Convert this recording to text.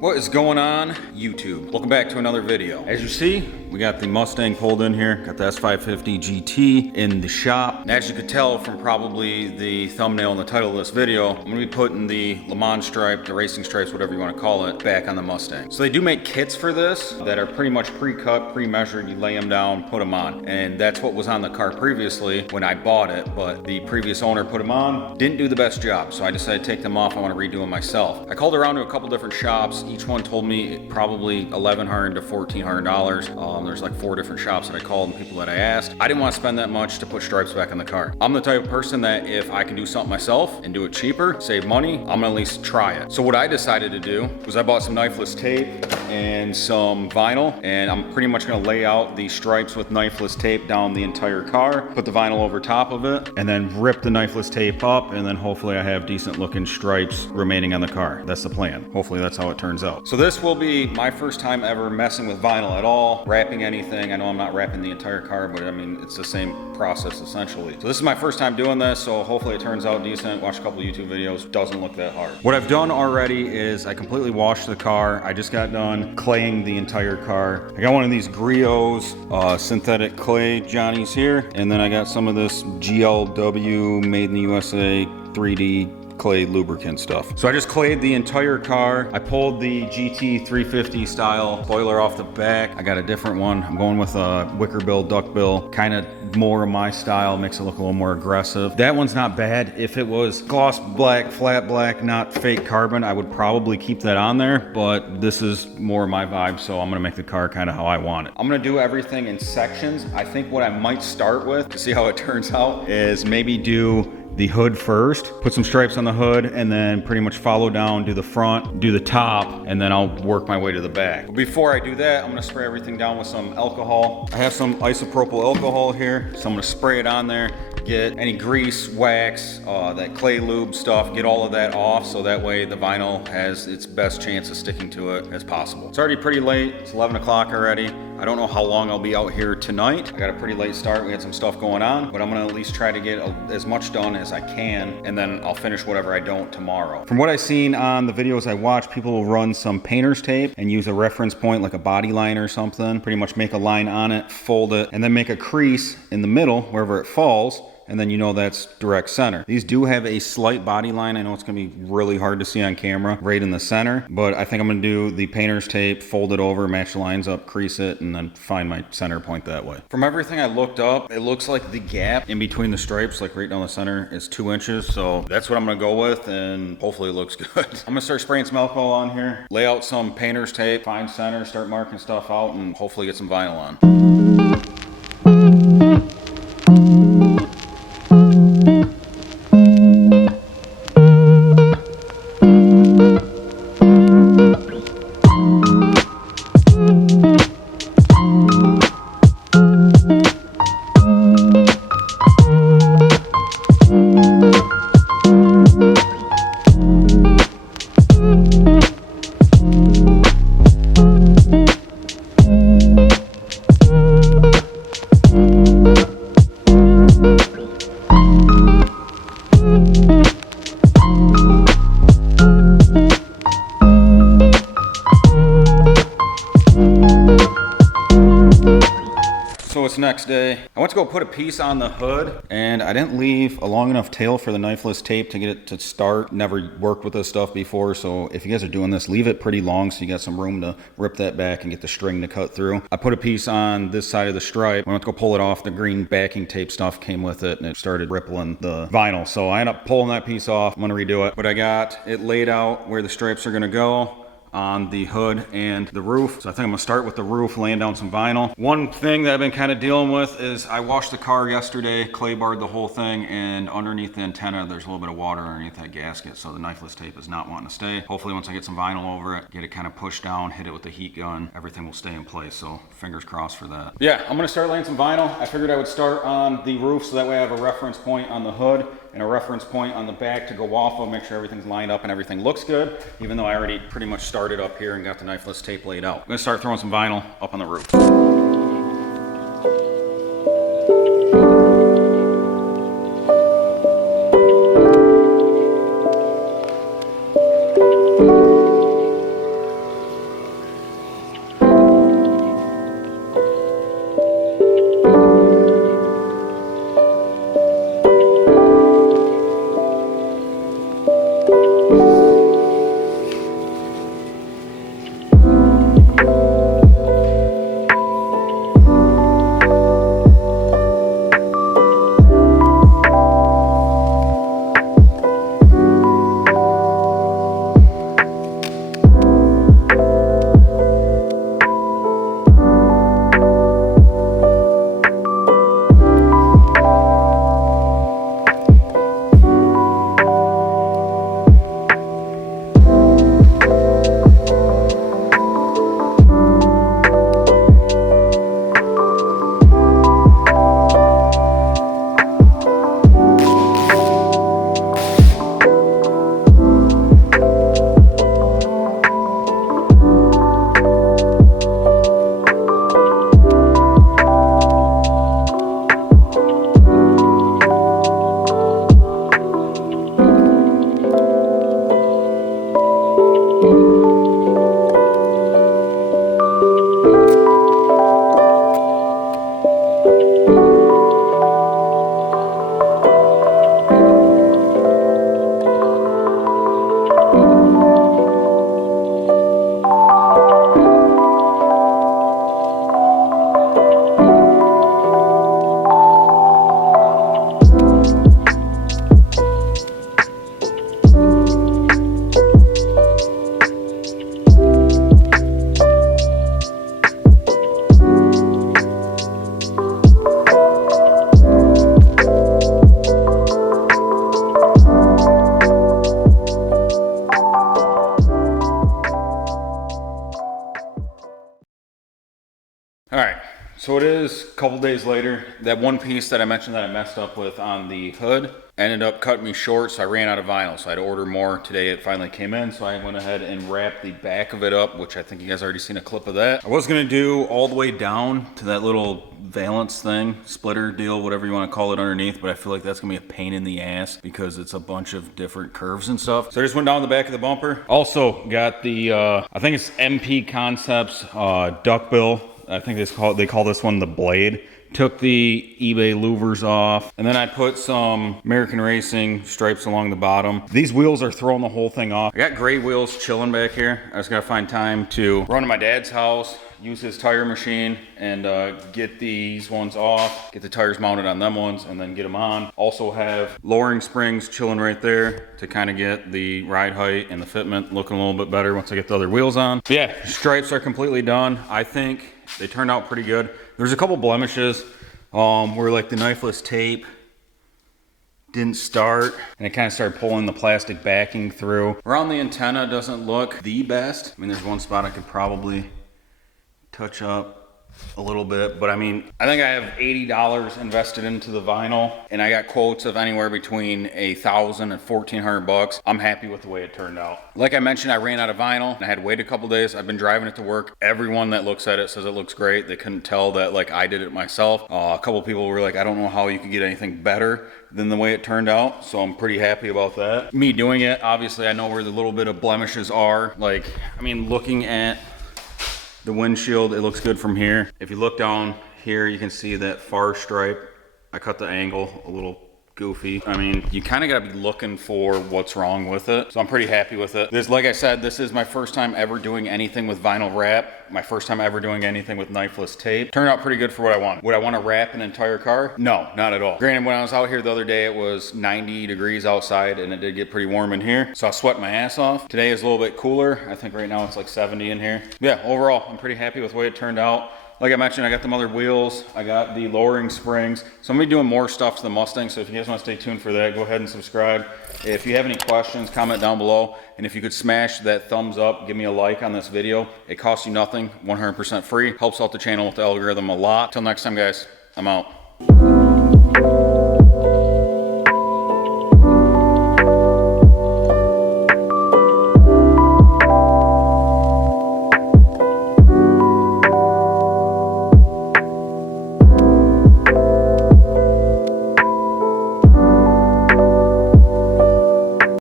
What is going on, YouTube? Welcome back to another video. As you see, we got the Mustang pulled in here, got the S550 GT in the shop. And as you could tell from probably the thumbnail and the title of this video, I'm gonna be putting the Le Mans stripe, the racing stripes, whatever you wanna call it, back on the Mustang. So they do make kits for this that are pretty much pre-cut, pre-measured. You lay them down, put them on. And that's what was on the car previously when I bought it, but the previous owner put them on, didn't do the best job. So I decided to take them off, I wanna redo them myself. I called around to a couple different shops. Each one told me probably $1,100 to $1,400. There's like 4 different shops that I called and people that I asked. I didn't want to spend that much to put stripes back on the car. I'm the type of person that if I can do something myself and do it cheaper, save money, I'm gonna at least try it. So what I decided to do was I bought some knifeless tape and some vinyl, and I'm pretty much gonna lay out the stripes with knifeless tape down the entire car, put the vinyl over top of it, and then rip the knifeless tape up, and then hopefully I have decent looking stripes remaining on the car. That's the plan. Hopefully that's how it turns out. So this will be my first time ever messing with vinyl at all, wrapping anything. I know I'm not wrapping the entire car, but I mean, it's the same process essentially. So this is my first time doing this, so hopefully it turns out decent. Watch a couple YouTube videos, doesn't look that hard. What I've done already is I completely washed the car. I just got done claying the entire car. I got one of these Griots, synthetic clay Johnnies here, and then I got some of this GLW made in the USA 3D clay lubricant stuff. So I just clayed the entire car. I pulled the GT 350 style spoiler off the back. I got a different one. I'm going with a wicker bill, duck bill, kind of more of my style, makes it look a little more aggressive. That one's not bad. If it was gloss black, flat black, not fake carbon, I would probably keep that on there, but this is more my vibe, so I'm gonna make the car kind of how I want it. I'm gonna do everything in sections. I think what I might start with, to see how it turns out, is maybe do the hood first, put some stripes on the hood, and then pretty much follow down, do the front, do the top, and then I'll work my way to the back. But before I do that, I'm gonna spray everything down with some alcohol. I have some isopropyl alcohol here, so I'm gonna spray it on there, get any grease, wax, that clay lube stuff, get all of that off, so that way the vinyl has its best chance of sticking to it as possible. It's already pretty late, it's 11 o'clock already. I don't know how long I'll be out here tonight. I got a pretty late start, we had some stuff going on, but I'm gonna at least try to get as much done as I can, and then I'll finish whatever I don't tomorrow. From what I've seen on the videos I watch, people will run some painter's tape and use a reference point like a body line or something, pretty much make a line on it, fold it, and then make a crease in the middle wherever it falls, and then you know that's direct center. These do have a slight body line. I know it's gonna be really hard to see on camera, right in the center, but I think I'm gonna do the painter's tape, fold it over, match the lines up, crease it, and then find my center point that way. From everything I looked up, it looks like the gap in between the stripes, like right down the center, is 2 inches, so that's what I'm gonna go with, and hopefully it looks good. I'm gonna start spraying some alcohol on here, lay out some painter's tape, find center, start marking stuff out, and hopefully get some vinyl on. Next day, I went to go put a piece on the hood, and I didn't leave a long enough tail for the knifeless tape to get it to start. Never worked with this stuff before, so if you guys are doing this, leave it pretty long so you got some room to rip that back and get the string to cut through. I put a piece on this side of the stripe. When I went to go pull it off, the green backing tape stuff came with it, and it started rippling the vinyl, so I ended up pulling that piece off. I'm gonna redo it, but I got it laid out where the stripes are gonna go on the hood and the roof. So I think I'm gonna start with the roof, laying down some vinyl. One thing that I've been kind of dealing with is I washed the car yesterday, clay barred the whole thing, and underneath the antenna there's a little bit of water underneath that gasket, so the knifeless tape is not wanting to stay. Hopefully once I get some vinyl over it, get it kind of pushed down, hit it with the heat gun, everything will stay in place, so fingers crossed for that. Yeah, I'm gonna start laying some vinyl. I figured I would start on the roof so that way I have a reference point on the hood and a reference point on the back to go off of, make sure everything's lined up and everything looks good, even though I already pretty much started up here and got the knifeless tape laid out. I'm gonna start throwing some vinyl up on the roof. So it is a couple days later. That one piece that I mentioned that I messed up with on the hood ended up cutting me short, so I ran out of vinyl. So I had to order more. Today it finally came in, so I went ahead and wrapped the back of it up, which I think you guys already seen a clip of that. I was gonna do all the way down to that little valance thing, splitter deal, whatever you wanna call it underneath, but I feel like that's gonna be a pain in the ass because it's a bunch of different curves and stuff. So I just went down the back of the bumper. Also got the, I think it's MP Concepts duckbill. I think they call this one the Blade. Took the eBay louvers off, and then I put some American Racing stripes along the bottom. These wheels are throwing the whole thing off. I got gray wheels chilling back here. I just gotta find time to run to my dad's house, use his tire machine, and get these ones off, get the tires mounted on them ones, and then get them on. Also have lowering springs chilling right there to kind of get the ride height and the fitment looking a little bit better once I get the other wheels on. But yeah, stripes are completely done. I think they turned out pretty good. There's a couple blemishes where like the knifeless tape didn't start and it kind of started pulling the plastic backing through. Around the antenna doesn't look the best. I mean, there's one spot I could probably touch up a little bit, but I mean, I think I have $80 invested into the vinyl, and I got quotes of anywhere between $1,000 and $1,400. I'm happy with the way it turned out. Like I mentioned, I ran out of vinyl and I had to wait a couple days. I've been driving it to work. Everyone that looks at it says it looks great. They couldn't tell that like I did it myself. A couple people were like, I don't know how you could get anything better than the way it turned out, so I'm pretty happy about that. Me doing it, obviously I know where the little bit of blemishes are. Like, I mean, looking at the windshield, it looks good from here. If you look down here, you can see that far stripe. I cut the angle a little goofy. I mean, you kind of got to be looking for what's wrong with it. So I'm pretty happy with it. This, like I said, this is my first time ever doing anything with vinyl wrap. My first time ever doing anything with knifeless tape. Turned out pretty good for what I want. Would I want to wrap an entire car? No, not at all. Granted, when I was out here the other day, it was 90 degrees outside and it did get pretty warm in here. So I sweat my ass off. Today is a little bit cooler. I think right now it's like 70 in here. Yeah, overall, I'm pretty happy with the way it turned out. Like I mentioned, I got them other wheels. I got the lowering springs. So I'm gonna be doing more stuff to the Mustang. So if you guys want to stay tuned for that, go ahead and subscribe. If you have any questions, comment down below. And if you could smash that thumbs up, give me a like on this video. It costs you nothing, 100% free. Helps out the channel with the algorithm a lot. Till next time, guys, I'm out.